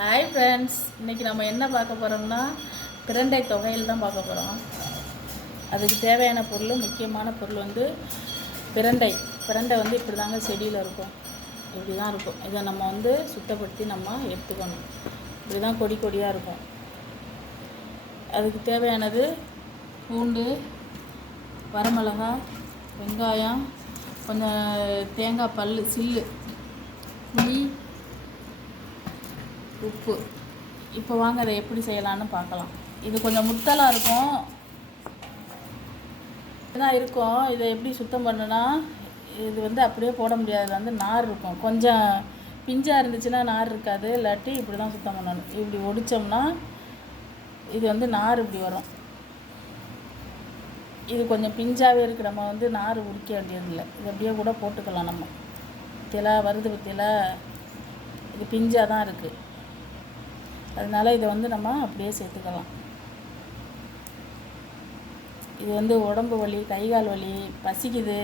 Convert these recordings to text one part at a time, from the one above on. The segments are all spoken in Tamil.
ஹாய் ஃப்ரெண்ட்ஸ், இன்றைக்கி நம்ம என்ன பார்க்க போகிறோம்னா பிரண்டை தொகையில் தான் பார்க்க போகிறோம். அதுக்கு தேவையான பொருள், முக்கியமான பொருள் வந்து பிரண்டை. பிரண்டை வந்து இப்படி தாங்க செடியில் இருக்கும், இப்படி தான் இருக்கும். இதை நம்ம வந்து சுத்தப்படுத்தி நம்ம எடுத்துக்கணும். இப்படி தான் கொடி கொடியாக இருக்கும். அதுக்கு தேவையானது பூண்டு, வரமிளகாய், வெங்காயம், கொஞ்சம் தேங்காய் பல், சில்லு, புளி, உப்பு. இப்போ வாங்க அதை எப்படி செய்யலான்னு பார்க்கலாம். இது கொஞ்சம் முத்தலாக இருக்கும், இதுதான் இருக்கும். இதை எப்படி சுத்தம் பண்ணுன்னா, இது வந்து அப்படியே போட முடியாது. வந்து நார் இருக்கும். கொஞ்சம் பிஞ்சாக இருந்துச்சுன்னா நார் இருக்காது. இல்லாட்டி இப்படி தான் சுத்தம் பண்ணணும். இப்படி ஒடித்தோம்னா இது வந்து நார் இப்படி வரும். இது கொஞ்சம் பிஞ்சாகவே இருக்குது. நம்ம வந்து நார் உரிக்க வேண்டியதில்லை. இது அப்படியே கூட போட்டுக்கலாம். நம்ம திலை வருது பற்றியில் இது பிஞ்சாக தான் இருக்குது. அதனால் இதை வந்து நம்ம அப்படியே சேர்த்துக்கலாம். இது வந்து உடம்பு வலி, கை கால் வலி, பசிக்குது,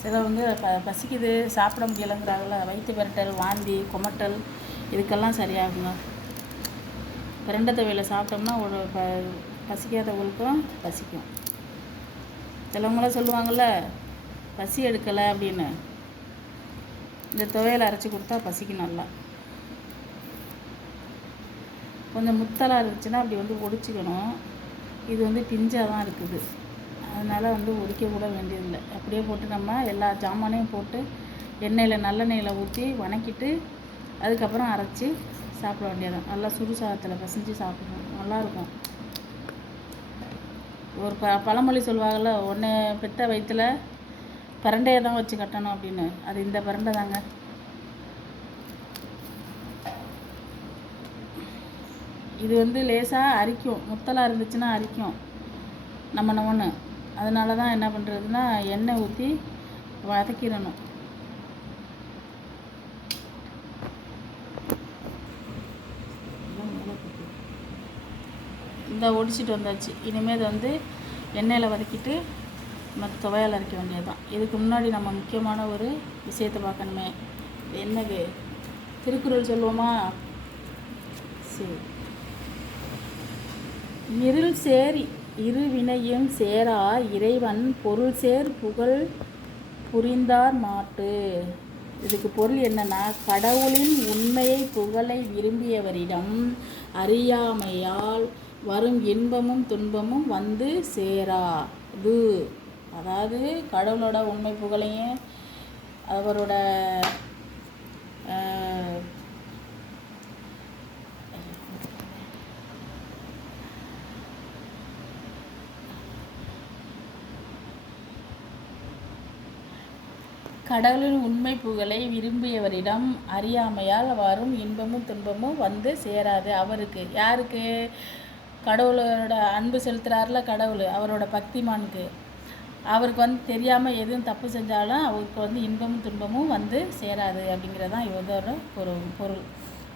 சில வந்து பசிக்குது சாப்பிட முடியலைங்கிறாங்கள, வயிற்று பெரட்டல், வாந்தி, குமட்டல், இதுக்கெல்லாம் சரியாகுங்க. பிரண்டை துவையில் சாப்பிட்டோம்னா ஒரு பசிக்காதவங்களுக்கும் பசிக்கும். சிலவங்களாம் சொல்லுவாங்கள்ல பசி எடுக்கலை அப்படின்னு, இந்த துவையில் அரைச்சி கொடுத்தா பசிக்கும் நல்லா. கொஞ்சம் முத்தலாக இருந்துச்சுன்னா அப்படி வந்து ஒடிச்சிக்கணும். இது வந்து பிஞ்சாக தான் இருக்குது. அதனால் வந்து ஒடிக்க கூட வேண்டியதில்லை. அப்படியே போட்டு நம்ம எல்லா ஜாமானையும் போட்டு எண்ணெயில் நல்லெண்ணெயில் ஊற்றி வணக்கிட்டு அதுக்கப்புறம் அரைச்சி சாப்பிட வேண்டியதான். நல்லா சுடு சாதத்தில் பசைஞ்சு சாப்பிடணும், நல்லாயிருக்கும். ஒரு பழமொழி சொல்லுவாங்கள்ல, ஒன்று பெற்ற வயிற்றுல பிரண்டையை தான் வச்சு கட்டணும் அப்படின்னு. அது இந்த பிரண்டை தாங்க. இது வந்து லேசாக அரிக்கும், முத்தலாக இருந்துச்சுன்னா அரிக்கும் நம்மன்னு. அதனால தான் என்ன பண்ணுறதுன்னா எண்ணெய் ஊற்றி வதக்கிடணும். இந்த ஒடிச்சிட்டு வந்தாச்சு. இனிமேல் வந்து எண்ணெயில் வதக்கிட்டு மற்ற துவையால் அரைக்க வேண்டியது தான். இதுக்கு முன்னாடி நம்ம முக்கியமான ஒரு விஷயத்தை பார்க்கணுமே. என்னது திருக்குறள் சொல்லுவோமா? சரி. இருள் சேர் இருவினையும் சேரா இறைவன் பொருள் சேர் புகழ் புரிந்தார் மாட்டு. இதுக்கு பொருள் என்னன்னா, கடவுளின் உண்மையை புகழை விரும்பியவரிடம் அறியாமையால் வரும் இன்பமும் துன்பமும் வந்து சேராது. அதாவது கடவுளோட உண்மை புகழையும் அவரோட கடவுளின் உண்மை புகழை விரும்பியவரிடம் அறியாமையால் வரும் இன்பமும் துன்பமும் வந்து சேராது. அவருக்கு, யாருக்கு? கடவுளோட அன்பு செலுத்துகிறார்ல கடவுள், அவரோட பக்திமானுக்கு. அவருக்கு வந்து தெரியாமல் எதுவும் தப்பு செஞ்சாலும் அவருக்கு வந்து இன்பமும் துன்பமும் வந்து சேராது அப்படிங்கிறதான் இதோட பொருள்.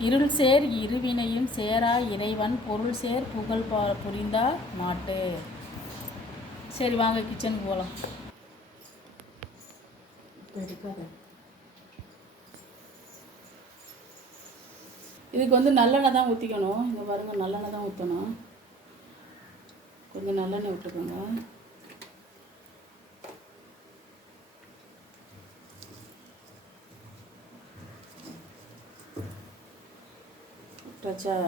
இருள் சேர் இருவினையும் சேரா இறைவன் பொருள் சேர் புகழ் புரிந்தார் மாட்டு. சரி வாங்க கிச்சனுக்கு போகலாம். இதுக்கு வந்து நல்லெண்ணெய் தான் ஊற்றிக்கணும். இங்கே பாருங்கள், நல்லெண்ணெய் தான் ஊற்றணும். கொஞ்சம் நல்லெண்ணெய் விட்டுக்கோங்க. விட்டாச்சா?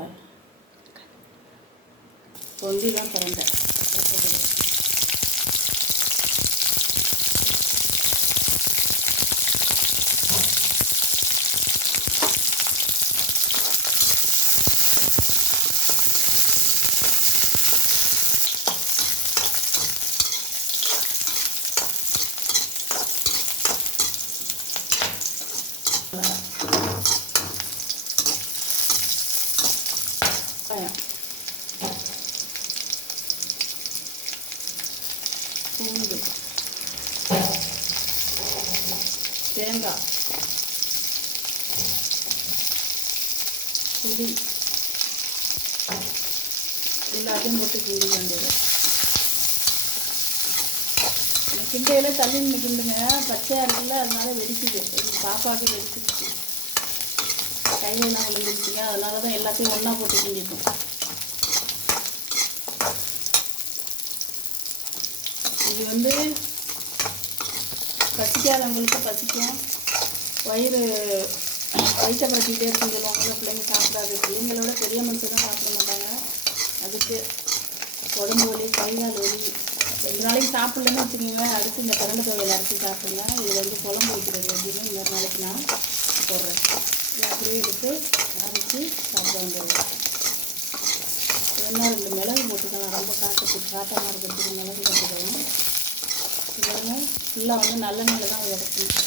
கொந்தி தான் பிறந்த பூண்டு, தேங்காய், புளி எல்லாத்தையும் போட்டு கிண்டி வேண்டியது. கிண்டையில் தள்ளி நின்று கிண்டுங்க, பச்சையாக இருக்குல்ல, அதனால வெடிக்குது. பாப்பாவுக்கு வெடிச்சிருச்சு. கையில் என்ன விழுந்துருச்சுங்க, அதனால தான் எல்லாத்தையும் ஒன்றா போட்டு கிண்டிட்டோம். இது வந்து பசிக்காதவங்களுக்கு பசிக்கும், வயிற்றை பரட்டிகிட்டே இருக்குன்னு சொல்லுவாங்கள்ல, பிள்ளைங்க சாப்பிடாது. பிள்ளைங்களோட பெரிய மனுஷன் தான் சாப்பிட மாட்டாங்க. அதுக்கு உடம்பு வலி, கைகால் வலி 2 நாளைக்கு சாப்பிட்லன்னு வச்சுக்கோங்க, அடுத்து இந்த பிரண்டை துவையல் அரைச்சி சாப்பிடுங்க. இது வந்து குழம்பு வைக்கிறது அப்படின்னு இன்னொரு நாளைக்கு நான் போடுறேன். இதை அப்படியே எடுத்து அரைச்சி சாப்பிட வேண்டியது. என்ன 2 மிளகு போட்டுக்கலாம், ரொம்ப காட்டமாக இருக்கிறதுக்கு மிளகு போட்டுக்கலாம். இதெல்லாம் ஃபுல்லாக வந்து நல்லெண்ணெயில் தான் வதக்கணும்.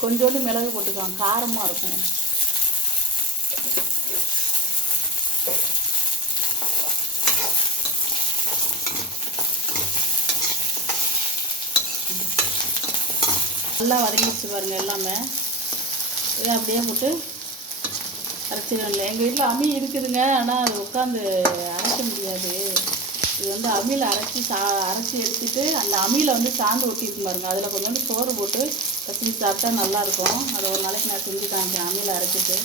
கொஞ்சோண்டு மிளகு போட்டுக்கலாம், காரமாக இருக்கும். நல்லா வதங்கிடுச்சு பாருங்கள் எல்லாமே. இதை அப்படியே போட்டு அரைச்சிடல. எங்கள் வீட்டில் அம்மி இருக்குதுங்க, ஆனால் அது உட்காந்து அரைக்க முடியாது. இது வந்து அம்மியில் அரைச்சி எடுத்துட்டு அந்த அம்மியில் வந்து சாந்து ஒட்டிட்டு பாருங்க, அதில் கொஞ்சோண்டு சோறு போட்டு பசங்க சாப்பிட்டா நல்லாயிருக்கும். அதை ஒரு நாளைக்கு நான் செஞ்சு காமிச்சேன் அம்மியில் அரைச்சிட்டு.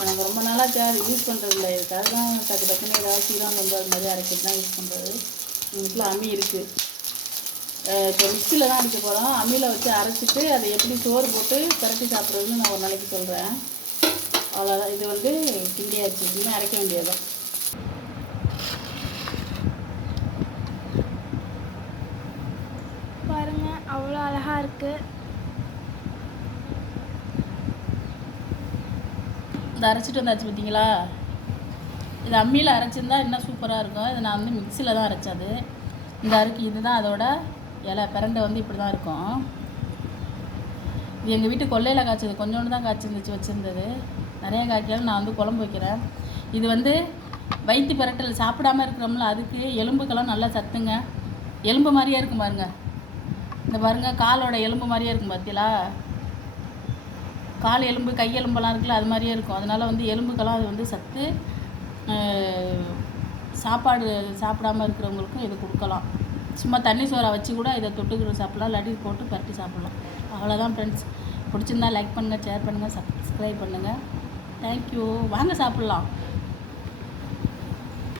எனக்கு ரொம்ப நாளாக அது யூஸ் பண்ணுறது இல்லை. இதுக்காக தான் டக்குன்னு ஏதாவது சீரகம் வந்து அது மாதிரி அரைச்சிட்டு தான் யூஸ் பண்ணுறது. எங்கள் வீட்டில் அம்மி இருக்குது. இப்போ மிக்சியில் தான் அரைக்க போகிறோம். அம்மியில் வச்சு அரைச்சிட்டு அதை எப்படி சோறு போட்டு பரட்டி சாப்பிட்றதுன்னு நான் ஒரு நாளைக்கு சொல்கிறேன். அவ்வளோதான். இது வந்து கிண்டியாச்சு, இன்னும் அரைக்க வேண்டியதுதான். பாருங்க, அவ்வளோ அழகாக இருக்குது. இந்த அரைச்சிட்டு வந்தாச்சு பார்த்தீங்களா? இது அம்மியில் அரைச்சிருந்தா இன்னும் சூப்பராக இருக்கும். இது நான் வந்து மிக்சியில் தான் அரைச்சது. இந்த இதுதான் அதோட இலை. பிரண்டை வந்து இப்படி தான் இருக்கும். இது எங்கள் வீட்டு கொல்லையில் காய்ச்சது, கொஞ்சோண்டு தான் காய்ச்சிருந்துச்சு வச்சுருந்தது. நிறைய காய்க்காலும் நான் வந்து குழம்பு வைக்கிறேன். இது வந்து வயிற்று பிரட்டல் சாப்பிடாமல் இருக்கிறோம்ல, அதுக்கு எலும்புக்கெல்லாம் நல்லா சத்துங்க. எலும்பு மாதிரியே இருக்கும் பாருங்க. இந்த பாருங்கள், காலோட எலும்பு மாதிரியே இருக்கும் பார்த்தீங்களா? கால் எலும்பு, கை எலும்பெல்லாம் இருக்குல்ல, அது மாதிரியே இருக்கும். அதனால் வந்து எலும்புக்கெல்லாம் அது வந்து சத்து. சாப்பாடு சாப்பிடாமல் இருக்கிறவங்களுக்கும் இது கொடுக்கலாம். சும்மா தண்ணி சோறை வச்சு கூட இதை தொட்டுக்கிட்டு சாப்பிட்லாம், இல்லாட்டி போட்டு பரட்டி சாப்பிட்லாம். அவ்வளோதான் ஃப்ரெண்ட்ஸ். பிடிச்சிருந்தா லைக் பண்ணுங்கள், ஷேர் பண்ணுங்கள், சப்ஸ்கிரைப் பண்ணுங்கள். தேங்க்யூ. வாங்க சாப்பிட்லாம்.